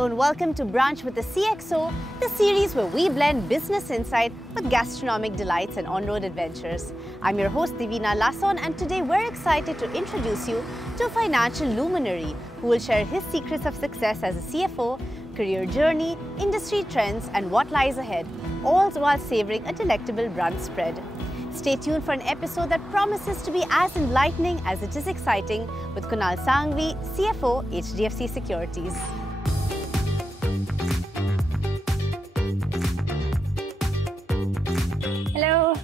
Hello and welcome to Brunch with the CXO, the series where we blend business insight with gastronomic delights and on-road adventures. I'm your host Divina Lasson, and today we're excited to introduce you to a financial luminary who will share his secrets of success as a CFO, career journey, industry trends and what lies ahead, all while savoring a delectable brunch spread. Stay tuned for an episode that promises to be as enlightening as it is exciting with Kunal Sanghavi, CFO, HDFC Securities. Hello.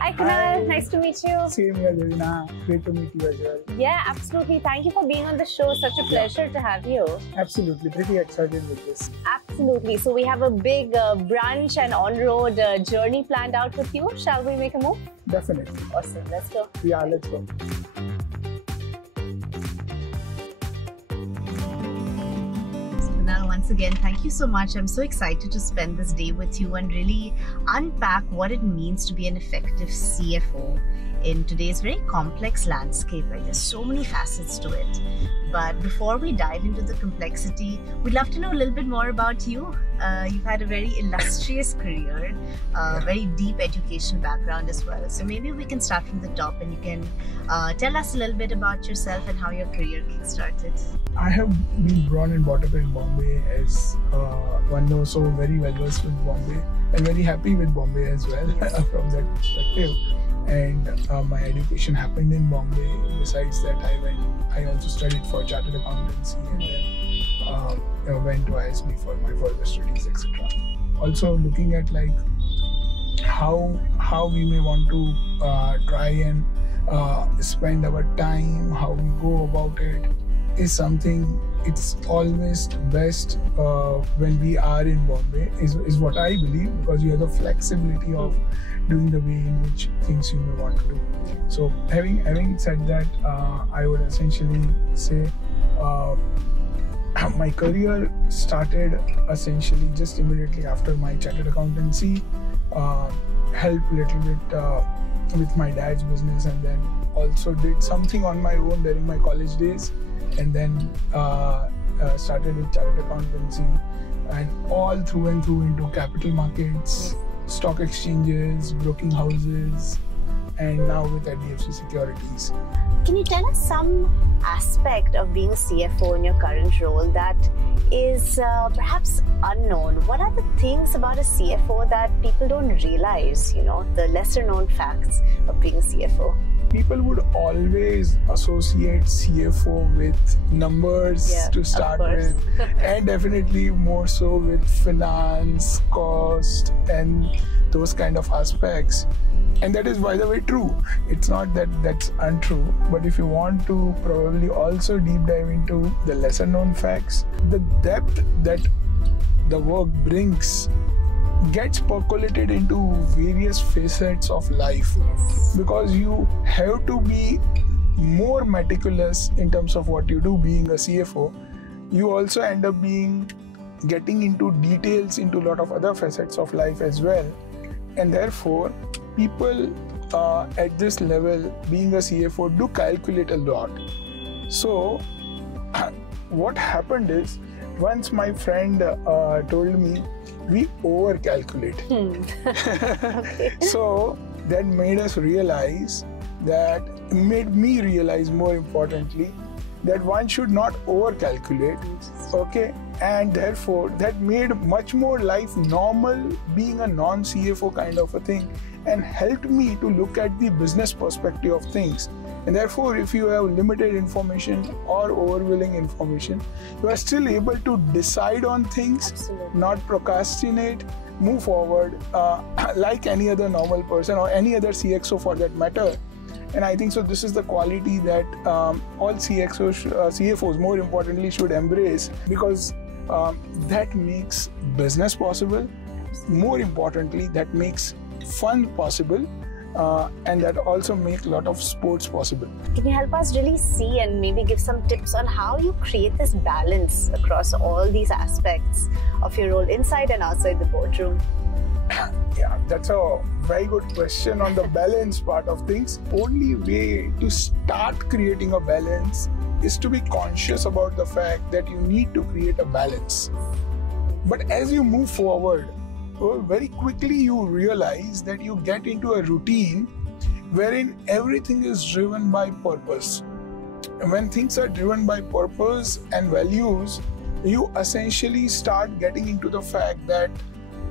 Hi Kunal, Hi. nice to meet you. Same here, Divina. Great to meet you as well. Yeah, absolutely. Thank you for being on the show. Such a pleasure to have you. Absolutely. Pretty excited with this. Absolutely. So we have a big brunch and on-road journey planned out with you. Shall we make a move? Definitely. Awesome. Let's go. Yeah, let's go. Kunal, once again, thank you so much. I'm so excited to spend this day with you and really unpack what it means to be an effective CFO in today's very complex landscape. Right? There's so many facets to it. But before we dive into the complexity, we'd love to know a little bit more about you. You've had a very illustrious career, very deep education background as well. So maybe we can start from the top and you can tell us a little bit about yourself and how your career kick-started. I have been born and brought up in Bombay, as one knows, so very well versed with Bombay and very happy with Bombay as well from that perspective. And my education happened in Bombay. Besides that, I also studied for chartered accountancy and then went to ISB for my further studies, etc. Also looking at like how we may want to try and spend our time, how we go about it is something. It's always best when we are in Bombay is what I believe, because you have the flexibility of doing the way in which things you may want to do. So having said that, I would essentially say my career started essentially just immediately after my chartered accountancy. Helped a little bit with my dad's business, and then also did something on my own during my college days, and then started with chartered accountancy and all through and through into capital markets, stock exchanges, broking houses, and now with HDFC Securities. Can you tell us some aspect of being a CFO in your current role that is perhaps unknown? What are the things about a CFO that people don't realize, the lesser known facts of being a CFO? People would always associate CFO with numbers to start with, and definitely more so with finance, cost, and those kind of aspects. And that is, by the way, true. It's not that that's untrue, but if you want to probably also deep dive into the lesser known facts, the depth that the work brings gets percolated into various facets of life, because you have to be more meticulous in terms of what you do being a CFO. You also end up getting into details into a lot of other facets of life as well, and therefore people at this level being a CFO do calculate a lot. So what happened is, once my friend told me we over-calculate. So that made me realize more importantly, that one should not over-calculate, okay? And therefore that made much more life normal being a non-CFO kind of a thing, and helped me to look at the business perspective of things. And therefore, if you have limited information or overwhelming information, you are still able to decide on things, not procrastinate, move forward like any other normal person or any other CXO for that matter. And I think so this is the quality that all CFOs, more importantly, should embrace, because that makes business possible. More importantly, that makes fun possible. And that also make a lot of sports possible. Can you help us really see and maybe give some tips on how you create this balance across all these aspects of your role inside and outside the boardroom? Yeah, that's a very good question on the balance part of things. Only way to start creating a balance is to be conscious about the fact that you need to create a balance. But as you move forward, very quickly you realize that you get into a routine wherein everything is driven by purpose. And when things are driven by purpose and values, you essentially start getting into the fact that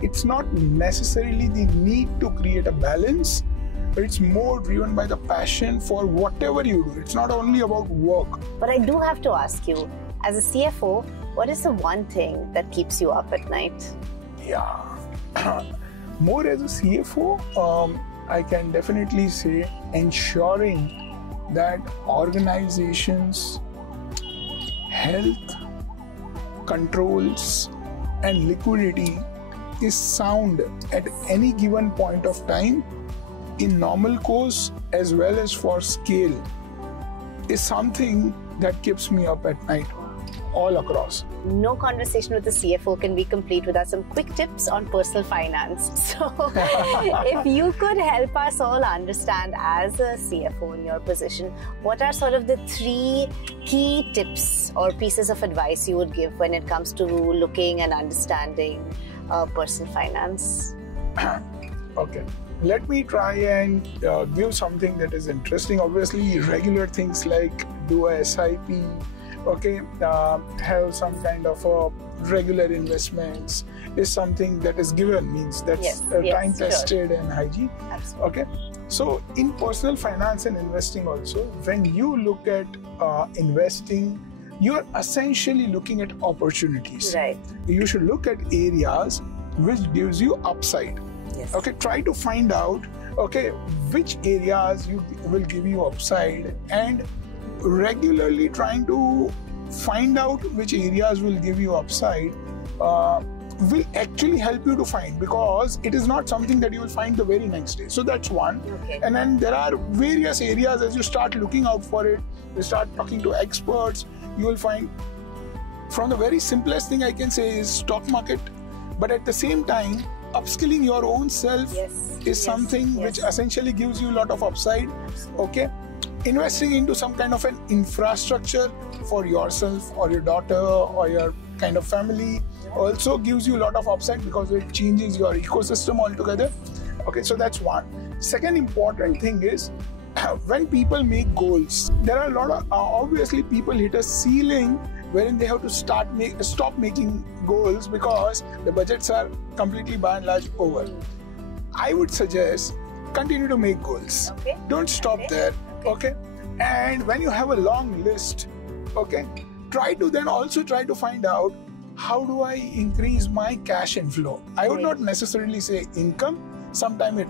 it's not necessarily the need to create a balance, but it's more driven by the passion for whatever you do. It's not only about work. But I do have to ask you, as a CFO, what is the one thing that keeps you up at night? Yeah. More as a CFO, I can definitely say ensuring that organizations' health, controls, and liquidity is sound at any given point of time in normal course as well as for scale is something that keeps me up at night all across. No conversation with the CFO can be complete without some quick tips on personal finance. So if you could help us all understand as a CFO in your position, what are sort of the 3 key tips or pieces of advice you would give when it comes to looking and understanding personal finance? Okay. Let me try and give something that is interesting. Obviously, regular things like do a SIP, okay, have some kind of regular investments is something that is given, means that's time tested and hygiene. Absolutely. Okay. So in personal finance and investing also, when you look at investing, you're essentially looking at opportunities. Right. You should look at areas which gives you upside. Yes. Okay, try to find out, okay, which areas will give you upside, and regularly trying to find out which areas will give you upside will actually help you to find, because it is not something that you will find the very next day. So that's one. Okay. And then there are various areas as you start looking out for it, you start talking to experts, you will find, from the very simplest thing I can say is stock market, but at the same time, upskilling your own self is something which essentially gives you a lot of upside. Okay, investing into some kind of an infrastructure for yourself or your daughter or your kind of family also gives you a lot of upside because it changes your ecosystem altogether. Okay, so that's one. Second important thing is when people make goals, there are a lot of obviously people hit a ceiling wherein they have to stop making goals because the budgets are completely by and large over. I would suggest continue to make goals. Okay. Don't stop there. Okay. And when you have a long list, okay, try to find out, how do I increase my cash inflow? I would not necessarily say income. Sometimes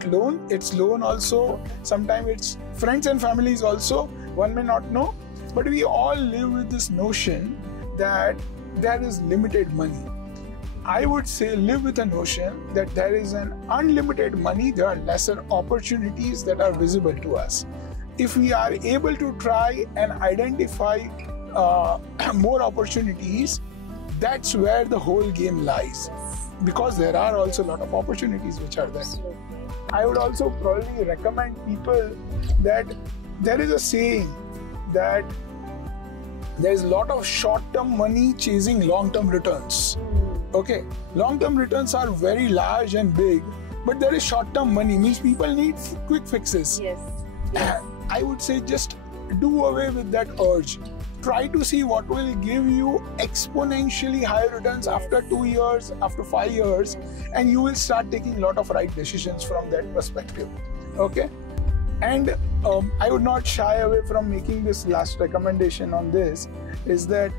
it's loan also. Sometimes it's friends and families also. One may not know. But we all live with this notion that there is limited money. I would say live with a notion that there is an unlimited money, there are lesser opportunities that are visible to us. If we are able to try and identify more opportunities, that's where the whole game lies. Because there are also a lot of opportunities which are there. I would also probably recommend people that there is a saying that there is a lot of short-term money chasing long-term returns. Okay, long-term returns are very large and big, but there is short-term money, means people need quick fixes. Yes. I would say just do away with that urge. Try to see what will give you exponentially higher returns after 2 years, after 5 years, and you will start taking a lot of right decisions from that perspective. Okay? And I would not shy away from making this last recommendation on this, is that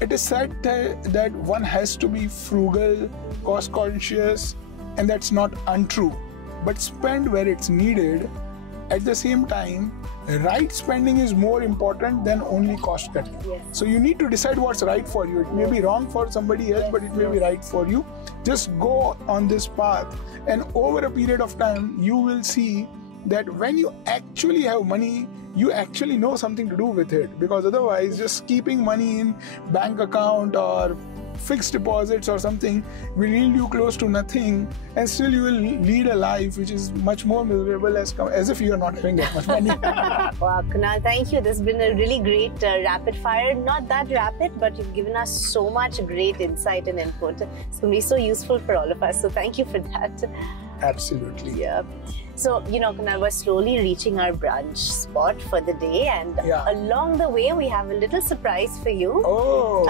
it is said that one has to be frugal, cost conscious, and that's not untrue. But spend where it's needed. At the same time, right spending is more important than only cost cutting. Yes. So you need to decide what's right for you. It may be wrong for somebody else, but it may be right for you. Just go on this path, and over a period of time, you will see that when you actually have money, you actually know something to do with it. Because otherwise, just keeping money in bank account or fixed deposits or something will yield you close to nothing, and still you will lead a life which is much more miserable as if you are not having that much money. Wow, Kunal, thank you. This has been a really great rapid fire. Not that rapid, but you've given us so much great insight and input. It's going to be so useful for all of us. So thank you for that. Absolutely. Yeah. So, Kunal, we're slowly reaching our brunch spot for the day, and along the way, we have a little surprise for you. Oh,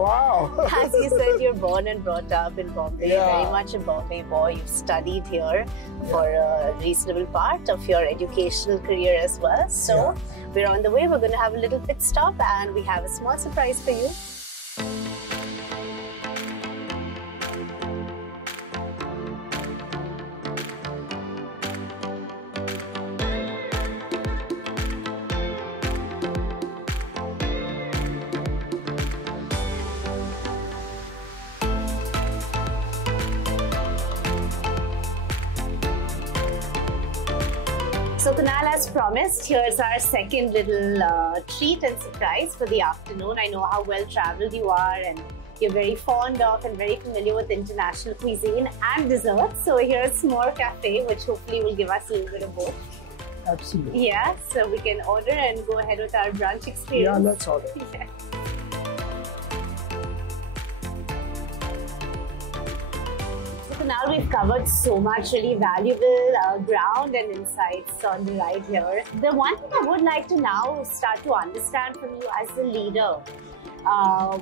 wow. As you said, you're born and brought up in Bombay, very much a Bombay boy. You've studied here for a reasonable part of your educational career as well. So, we're on the way. We're going to have a little pit stop, and we have a small surprise for you. So Kunal, as promised, here's our second little treat and surprise for the afternoon. I know how well traveled you are, and you're very fond of and very familiar with international cuisine and desserts. So here's Smore Cafe, which hopefully will give us a little bit of both. Absolutely. Yeah, so we can order and go ahead with our brunch experience. Yeah, let's order. Yeah. Now we've covered so much really valuable ground and insights on the ride here. The one thing I would like to now start to understand from you as the leader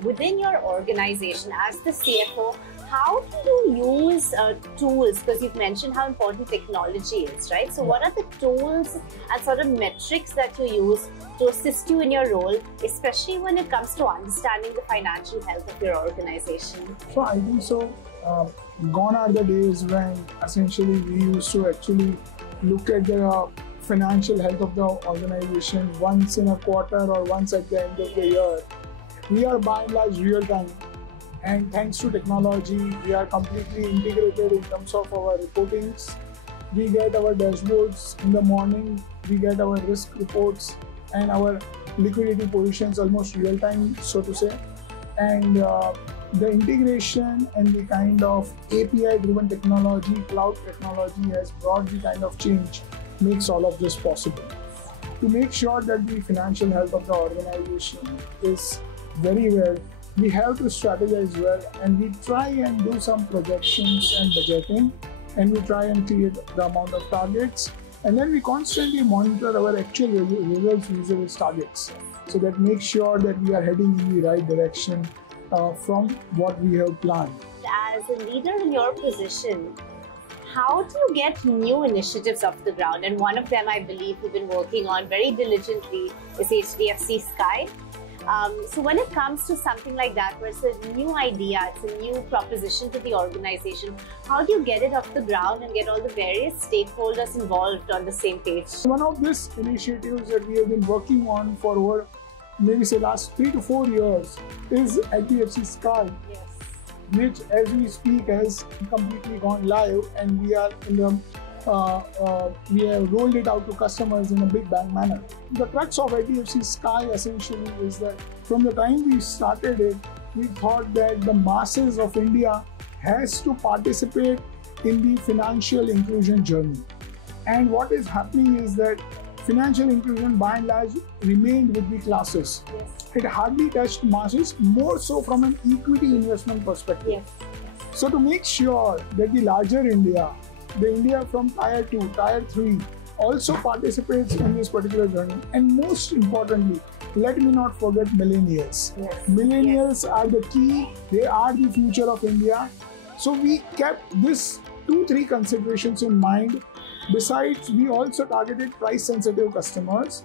within your organization, as the CFO, how do you use tools? Because you've mentioned how important technology is, right? So what are the tools and sort of metrics that you use to assist you in your role, especially when it comes to understanding the financial health of your organization? So I think so. Gone are the days when essentially we used to actually look at the financial health of the organization once in a quarter or once at the end of the year. We are by and large real time, and thanks to technology, we are completely integrated in terms of our reportings. We get our dashboards in the morning, we get our risk reports and our liquidity positions almost real time, so to say. And the integration and the kind of API-driven technology, cloud technology has brought the kind of change, makes all of this possible. To make sure that the financial health of the organization is very well, we have to strategize well, and we try and do some projections and budgeting, and we try and create the amount of targets, and then we constantly monitor our actual results vis-a-vis targets, so that makes sure that we are heading in the right direction from what we have planned. As a leader in your position, how do you get new initiatives off the ground? And one of them, I believe, you've been working on very diligently is HDFC Sky. So when it comes to something like that, where it's a new idea, it's a new proposition to the organization, how do you get it off the ground and get all the various stakeholders involved on the same page? One of these initiatives that we have been working on for over maybe say last 3 to 4 years is HDFC Sky, which as we speak has completely gone live, and we are in the we have rolled it out to customers in a big bang manner. The crux of HDFC Sky essentially is that from the time we started it, we thought that the masses of India has to participate in the financial inclusion journey. And what is happening is that financial inclusion by and large remained with the classes. It hardly touched masses, more so from an equity investment perspective. So to make sure that the larger India, the India from Tier 2, Tier 3 also participates in this particular journey. And most importantly, let me not forget millennials. Millennials are the key, they are the future of India. So we kept this 2-3 considerations in mind. Besides, we also targeted price-sensitive customers,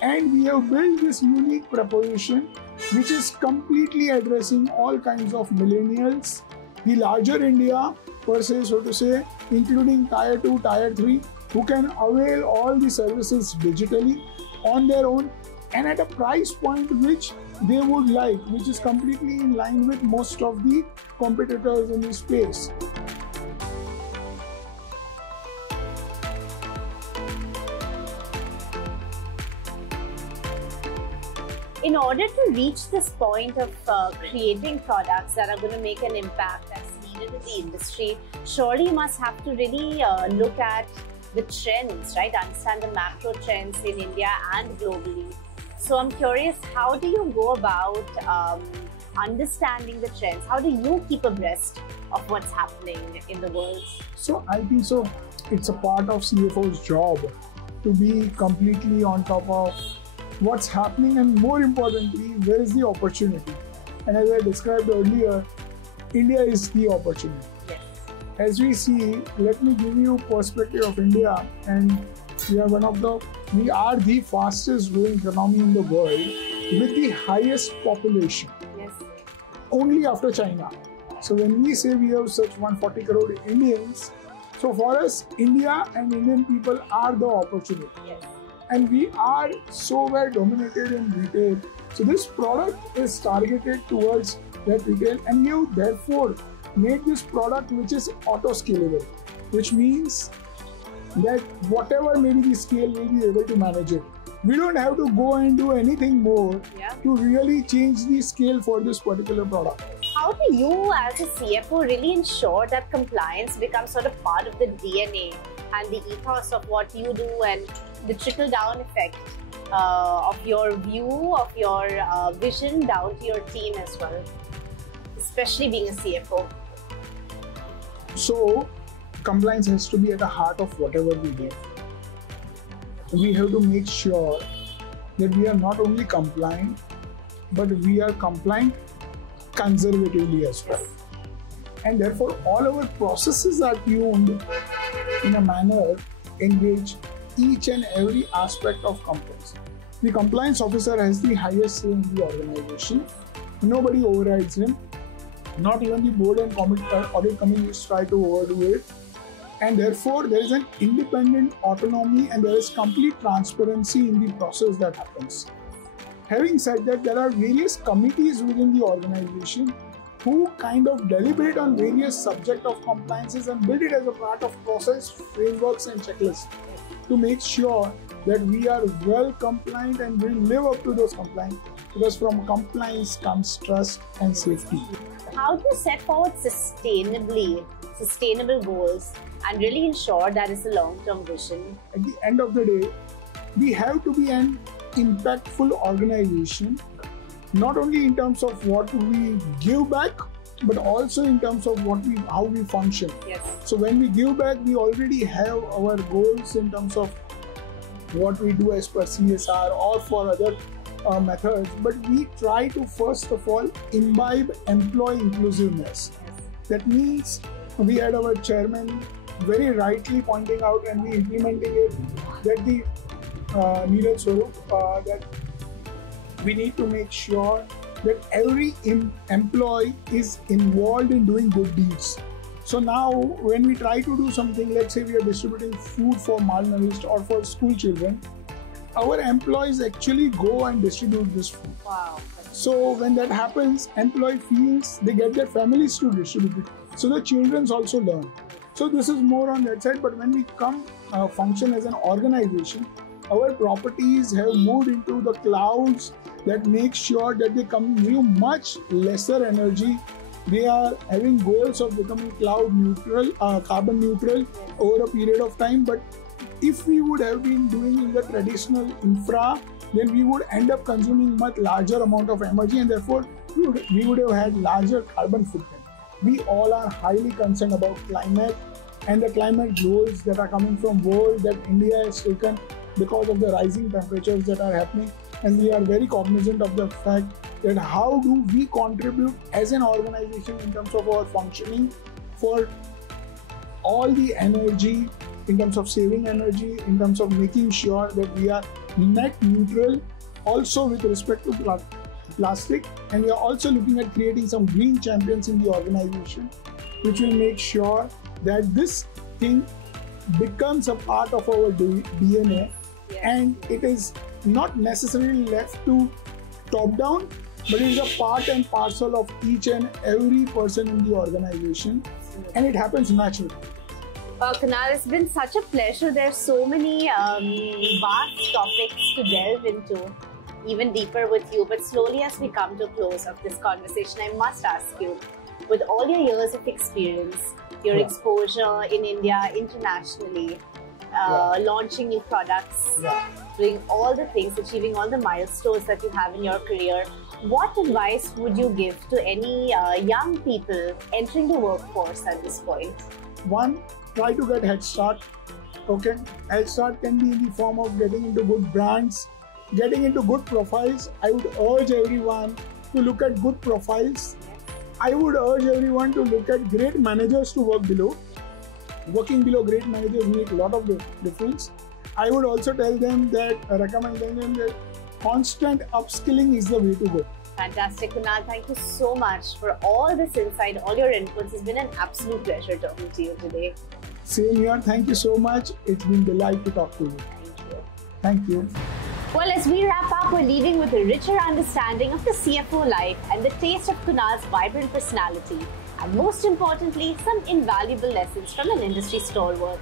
and we have built this unique proposition which is completely addressing all kinds of millennials, the larger India per se, so to say, including Tier 2, Tier 3, who can avail all the services digitally on their own and at a price point which they would like, which is completely in line with most of the competitors in this space. In order to reach this point of creating products that are going to make an impact that's needed in the industry, surely you must have to really look at the trends, right? Understand the macro trends in India and globally. So I'm curious, how do you go about understanding the trends? How do you keep abreast of what's happening in the world? So I think so it's a part of CFO's job to be completely on top of what's happening, and more importantly, where is the opportunity. And as I described earlier, India is the opportunity. Yes. As we see, let me give you perspective of India, and we are the fastest growing economy in the world with the highest population. Yes. Only after China. So when we say we have such 140 crore Indians, so for us, India and Indian people are the opportunity. Yes. And we are so well dominated in retail. So this product is targeted towards that retail, and you therefore made this product which is auto-scalable, which means that whatever may be the scale, we'll be able to manage it. We don't have to go and do anything more to really change the scale for this particular product. How do you as a CFO really ensure that compliance becomes sort of part of the DNA and the ethos of what you do, and the trickle-down effect of your view, of your vision down to your team as well, especially being a CFO? So, compliance has to be at the heart of whatever we do. We have to make sure that we are not only compliant, but we are compliant conservatively as well. And therefore, all our processes are tuned in a manner in which each and every aspect of compliance. The compliance officer has the highest say in the organization. Nobody overrides him. Not even the board and audit committees try to overdo it. And therefore, there is an independent autonomy and there is complete transparency in the process that happens. Having said that, there are various committees within the organization who kind of deliberate on various subjects of compliances and build it as a part of process, frameworks and checklists to make sure that we are well compliant and we live up to those compliance, because from compliance comes trust and safety. How do you set forward sustainable goals and really ensure that it's a long-term vision? At the end of the day, we have to be an impactful organization, not only in terms of what we give back, but also in terms of how we function. Yes. So when we give back, we already have our goals in terms of what we do as per CSR or for other methods, but we try to first of all imbibe employee inclusiveness. That means we had our chairman very rightly pointing out, and we implementing it, that the Neeraj Swarup, that we need to make sure that every employee is involved in doing good deeds. So now when we try to do something, let's say we are distributing food for malnourished or for school children, our employees actually go and distribute this food. Wow. So when that happens, employee feels they get their families to distribute it. So the children also learn. So this is more on that side. But when we come function as an organization, our properties have moved into the clouds that make sure that they consume much lesser energy. They are having goals of becoming cloud neutral, carbon neutral over a period of time. But if we would have been doing in the traditional infra, then we would end up consuming much larger amount of energy, and therefore we would have had larger carbon footprint. We all are highly concerned about climate and the climate goals that are coming from world that India has taken because of the rising temperatures that are happening. And we are very cognizant of the fact that how do we contribute as an organization in terms of our functioning for all the energy, in terms of saving energy, in terms of making sure that we are net neutral also with respect to plastic, and we are also looking at creating some green champions in the organization, which will make sure that this thing becomes a part of our DNA, and it is not necessarily left to top down, but it is a part and parcel of each and every person in the organization, and it happens naturally. Kunal, it's been such a pleasure. There's so many vast topics to delve into. even deeper with you. But slowly, as we come to a close of this conversation, I must ask you, with all your years of experience, your exposure in India, internationally, launching new products, doing all the things, achieving all the milestones that you have in your career, what advice would you give to any young people entering the workforce at this point? One, try to get head start. Okay, head start can be in the form of getting into good brands, getting into good profiles. I would urge everyone to look at good profiles. I would urge everyone to look at great managers to work below. Working below great managers make a lot of difference. I would also tell them that, recommend them that constant upskilling is the way to go. Fantastic, Kunal. Thank you so much for all this insight, all your inputs. It's been an absolute pleasure talking to you today. Same here. Thank you so much. It's been a delight to talk to you. Thank you. Thank you. Well, as we wrap up, we're leaving with a richer understanding of the CFO life and the taste of Kunal's vibrant personality. And most importantly, some invaluable lessons from an industry stalwart.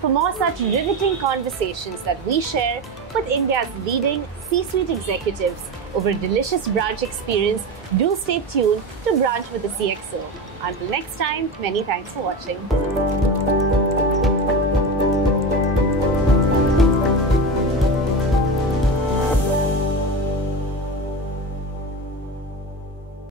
For more such riveting conversations that we share with India's leading C-suite executives over a delicious brunch experience, do stay tuned to Brunch with the CXO. Until next time, many thanks for watching.